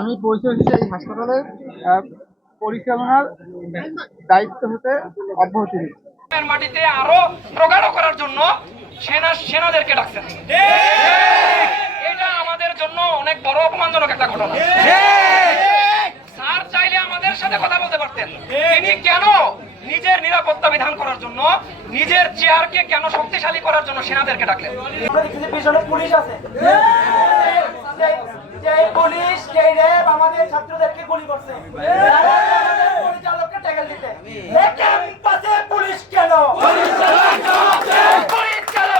আমি পৌঁছে এসেছি এই হাসপাতালের পরিচালনার দায়িত্ব হতে অব্যাহতি মাটিতে আরও প্রগাঢ় করার জন্য সেনা সেনাদেরকে ডাকছেন। এটা আমাদের জন্য অনেক বড় অপমানজনক একটা ঘটনা। স্যার চাইলে আমাদের সাথে কথা বলতে পারতেন। তিনি কেন নিজের নিরাপত্তা বিধান করার জন্য নিজের চেয়ারকে কেন শক্তিশালী করার জন্য সেনাদেরকে ডাকলেন? পিছনে পুলিশ আছে। যে- যে পুলিশ যে র্যাব আমাদের ছাত্রদেরকে গুলি করছে পরিচালককে ট্যাগেল দিতে এ ক্যাম্পাসে পুলিশ কেন পরিচালক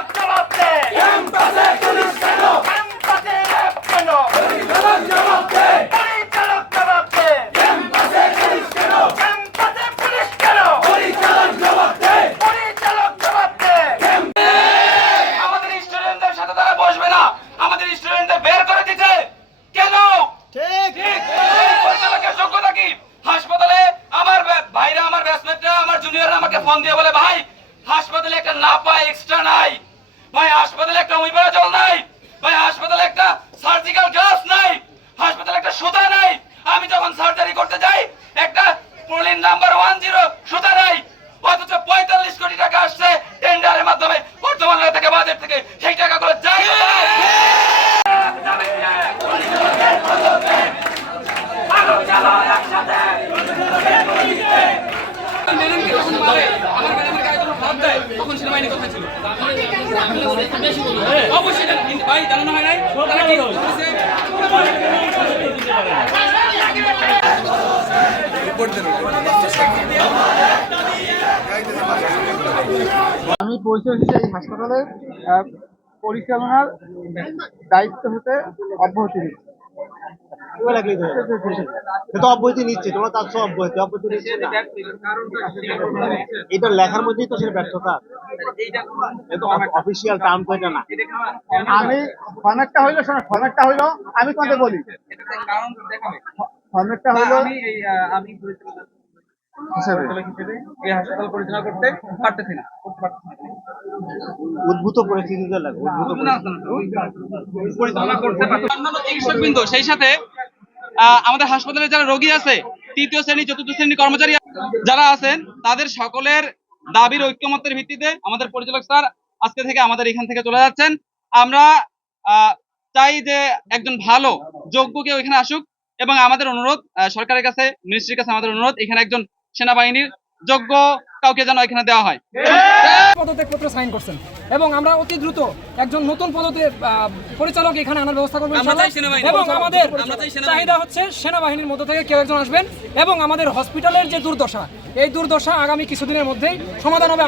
জবাব দে ক্যাম্পাসে পুলিশ কেন ক্যাম্পাসে র্যাব কেন পরিচালক জবাব দে পরিচালক জবাব দে ক্যাম্পাসে পুলিশ কেন ক্যাম্পাসে পুলিশ কেন পরিচালক জবাব দে পরিচালক জবাব দে আমাদের স্টুডেন্টদের সাথে তারা বসবে না আমাদের স্টুডেন্টদের বের করে দিতে কেন ঠিক ঠিক পরিচালকের যোগ্যতা কি হাসপাতালে আমার বে- ভাইরা আমার ব্যাচমেটরা আমার জুনিয়ররা আমাকে ফোন দিয়ে বলে, ভাই, হাসপাতালে একটা নাপা এক্সট্রা নাই। ভাই, হাসপাতালে একটা উইপারা জল নাই। ভাই, হাসপাতালে তখন সেনাবাহিনী ছিল? অবশ্যই ভাই জানানো হয় নাই? তারা কি আমি পৌঁছে এসেছি এই হাসপাতালের পরিচালনার দায়িত্ব হতে অব্যাহতি লাগলেই তো হবে। সে তো অব্যাহতি নিচ্ছে তোমরা তার সব অব্যাহতি অব্যাহতি নিচ্ছে এটা লেখার মধ্যেই তো সেটা ব্যর্থতা। অফিসিয়াল টার্ম তো এটা না। আমি ফর্মেটটা হইল শোনো ফর্মেটটা হইল আমি তোমাকে বলি। ফর্মেটটা হইল আমি হিসেবে। হাসপাতাল পরিচালনা করতে পারতেছি না। করতে পারতেছি না। উদ্ভূত পরিস্থিতিতে লাগে, উদ্ভূত পরিচালনা সেই সাথে আমাদের হাসপাতালে যারা রোগী আছে, তৃতীয় শ্রেণি, চতুর্থ শ্রেণি কর্মচারী যারা আছেন, তাদের সকলের দাবির ঐক্যমত্যের ভিত্তিতে আমাদের পরিচালক স্যার আজকে থেকে আমাদের এখান থেকে চলে যাচ্ছেন। আমরা চাই যে একজন ভালো, যোগ্য কেউ এখানে আসুক এবং আমাদের অনুরোধ সরকারের কাছে মিনিস্ট্রির কাছে আমাদের অনুরোধ, এখানে একজন সেনাবাহিনীর যোগ্য কাউকে যেন এখানে দেওয়া হয়। পদত্যাগপত্র সাইন করছেন এবং আমরা অতি দ্রুত একজন নতুন পদতে পরিচালক এখানে আনার ব্যবস্থা করব। এবং আমাদের। চাহিদা হচ্ছে সেনাবাহিনীর মধ্য থেকে কেউ একজন আসবেন এবং আমাদের হসপিটালের যে দুর্দশা এই দুর্দশা আগামী কিছুদিনের মধ্যেই সমাধান হবে